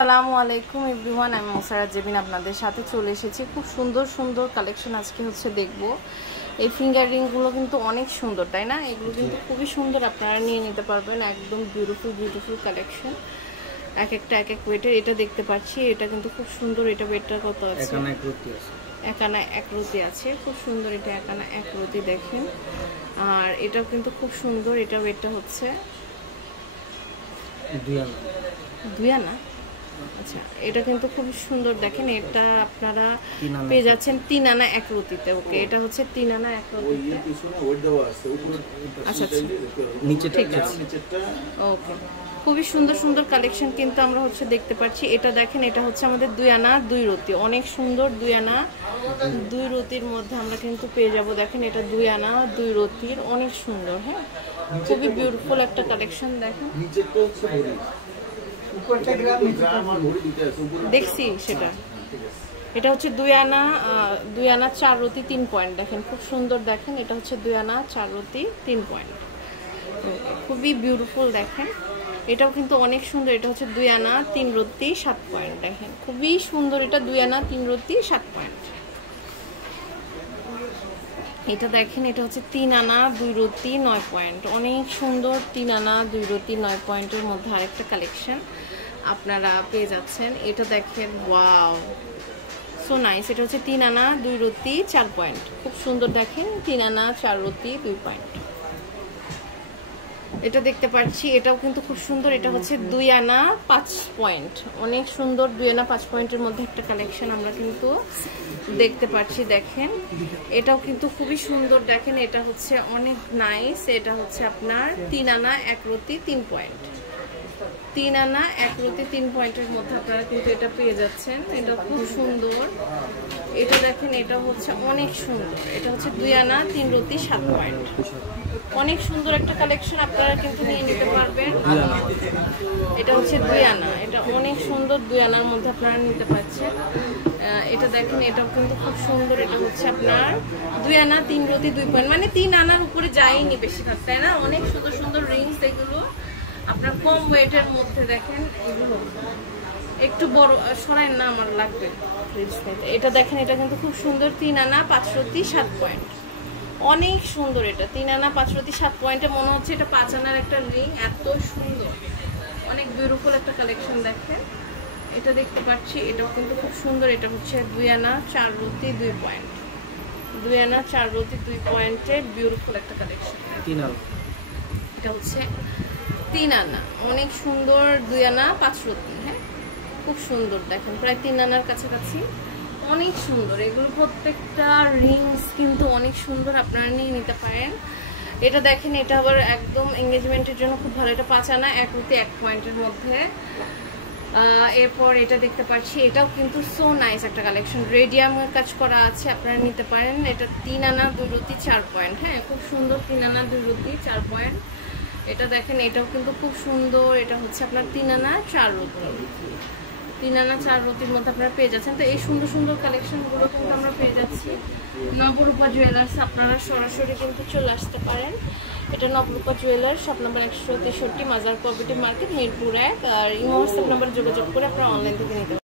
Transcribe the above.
আসসালামু আলাইকুম এভরিওয়ান, আমি মোসারাত জেবিন আপনাদের সাথে চলে এসেছি। খুব সুন্দর সুন্দর কালেকশন আজকে দেখব। এই ফিঙ্গার রিংগুলো কিন্তু অনেক সুন্দর, তাই না? এগুলো কিন্তু খুবই সুন্দর, আপনারা নিয়ে নিতে পারবেন। একদম বিউটিফুল কালেকশন, এক একটা এক এক ওয়েটের। এটা দেখতে পাচ্ছি, এটা কিন্তু খুব সুন্দর। এটা ওয়েটটা কত আছে? এক আনা এক রতি আছে। খুব সুন্দর, এটা এক আনা এক রতি দেখেন। আর এটাও কিন্তু খুব সুন্দর। এটা ওয়েটটা হচ্ছে 2 আনা। আচ্ছা, এটা কিন্তু খুব সুন্দর দেখেন। এটা আপনারা পেয়ে যাচ্ছেন 3 আনা এক রতিতে। ওকে, এটা হচ্ছে 3 আনা এক রতিতে। আচ্ছা, ঠিক আছে। ওকে, খুবই সুন্দর সুন্দর কালেকশন কিন্তু আমরা দেখতে পাচ্ছি। এটা দেখেন, এটা হচ্ছে আমাদের 2 আনা 2 রতি। অনেক সুন্দর 2 আনা 2 রতির মধ্যে আমরা কিন্তু পেয়ে যাব। দেখেন, এটা 2 আনা 2 রতির, অনেক সুন্দর। হ্যাঁ, খুবই বিউটিফুল একটা কালেকশন। দেখেন, দেখছি সেটা। এটা হচ্ছে 2 আনা 4 রতি 3 পয়েন্ট। দেখেন, খুব সুন্দর। দেখেন, এটা হচ্ছে 2 আনা 4 রতি 3 পয়েন্ট। খুবই বিউটিফুল। দেখেন, এটাও কিন্তু অনেক সুন্দর। এটা হচ্ছে 2 আনা 3 রতি 7 পয়েন্ট। দেখেন, খুবই সুন্দর। এটা 2 আনা 3 রতি 7 পয়েন্ট। এটা দেখেন, এটা হচ্ছে 3 আনা 2 রতি 9 পয়েন্ট। অনেক সুন্দর 3 আনা 2 রতি 9 পয়েন্টের মধ্যে আরেকটা কালেকশন আপনারা পেয়ে যাচ্ছেন। এটা দেখেন, ওয়াও, সো নাইস। এটা হচ্ছে 3 আনা 2 রতি 4 পয়েন্ট। খুব সুন্দর। দেখেন, 3 আনা 4 রতি 2 পয়েন্ট। এটা দেখতে পাচ্ছি, এটাও কিন্তু খুব সুন্দর। এটা হচ্ছে 2 আনা 5 পয়েন্ট। অনেক সুন্দর 2 আনা 5 পয়েন্টের মধ্যে একটা কালেকশন আমরা কিন্তু দেখতে পাচ্ছি। দেখেন, এটাও কিন্তু খুবই সুন্দর। দেখেন, এটা হচ্ছে অনেক নাইস। এটা হচ্ছে আপনার 3 আনা 1 রতি 3 পয়েন্ট। 3 আনা 1 রতি 3 পয়েন্টের মধ্যে আপনারা কিন্তু এটা পেয়ে যাচ্ছেন। এটা খুব সুন্দর। এটা দেখেন, এটা হচ্ছে অনেক সুন্দর। এটা হচ্ছে 2 আনা 3 রতি 7 পয়েন্ট। অনেক সুন্দর একটা কালেকশন, আপনারা কিন্তু নিয়ে নিতে পারবেন। এটা হচ্ছে 2 আনা। এটা অনেক সুন্দর। 2 আনার মধ্যে আপনারা নিতে পারছেন। এটা দেখেন, এটাও কিন্তু খুব সুন্দর। এটা হচ্ছে আপনার 2 আনা 3 রতি 2 পয়েন্ট, মানে 3 আনার উপরে যায়নি বেশিরভাগ, তাই না? অনেক সুন্দর সুন্দর রিংস, এগুলো আপনার কম ওয়েটের মধ্যে। দেখেন, এগুলো একটু বড় সরাই না, আমার লাগবে। এটা দেখেন, এটা কিন্তু খুব সুন্দর। 3 আনা 5 রতি 7 পয়েন্ট। অনেক সুন্দর। এটা 3 আনা 5 রতি 7 পয়েন্টে মনে হচ্ছে এটা 5 আনার একটা রিং। এত সুন্দর, অনেক বিউটিফুল একটা কালেকশন। দেখেন, এটা দেখতে পাচ্ছি, এটাও কিন্তু খুব সুন্দর। এটা হচ্ছে 2 আনা 4 রতি 2 পয়েন্ট। 2 আনা 4 রতি 2 পয়েন্টের বিউটিফুল একটা কালেকশন। এটা হচ্ছে 3 আনা, অনেক সুন্দর। 2 আনা 5 রতি। হ্যাঁ, খুব সুন্দর। দেখেন, প্রায় 3 আনার কাছাকাছি। অনেক সুন্দর। এগুলো প্রত্যেকটা রিংস কিন্তু অনেক সুন্দর, আপনারা নিয়ে নিতে পারেন। এটা দেখেন, এটা আবার একদম এঙ্গেজমেন্টের জন্য খুব ভালো। এটা 5 আনা 1 রতি 1 পয়েন্টের মধ্যে। এরপর এটা দেখতে পাচ্ছি, এটাও কিন্তু সো নাইস একটা কালেকশন। রেডিয়ামের কাজ করা আছে, আপনারা নিতে পারেন। এটা 3 আনা 2 রতি 4 পয়েন্ট। হ্যাঁ, খুব সুন্দর। 3 আনা 2 রতি 4 পয়েন্ট। এটা দেখেন, এটাও কিন্তু খুব সুন্দর। এটা হচ্ছে আপনার 3 আনা 4 রতি। 3 আনা 4 রতির মধ্যে আপনারা পেয়ে যাচ্ছেন। তো এই সুন্দর সুন্দর কালেকশনগুলো কিন্তু আমরা পেয়ে যাচ্ছি নবরূপা জুয়েলার্স। আপনারা সরাসরি কিন্তু চলে আসতে পারেন। এটা নবরূপা জুয়েলার্স, শপ নাম্বার 163, মাজার কোঅপারেটিভ মার্কেট, মিরপুর 1। আর ইমো হোয়াটসঅ্যাপ নাম্বার যোগাযোগ করে আপনারা অনলাইন থেকে নিতে পারেন।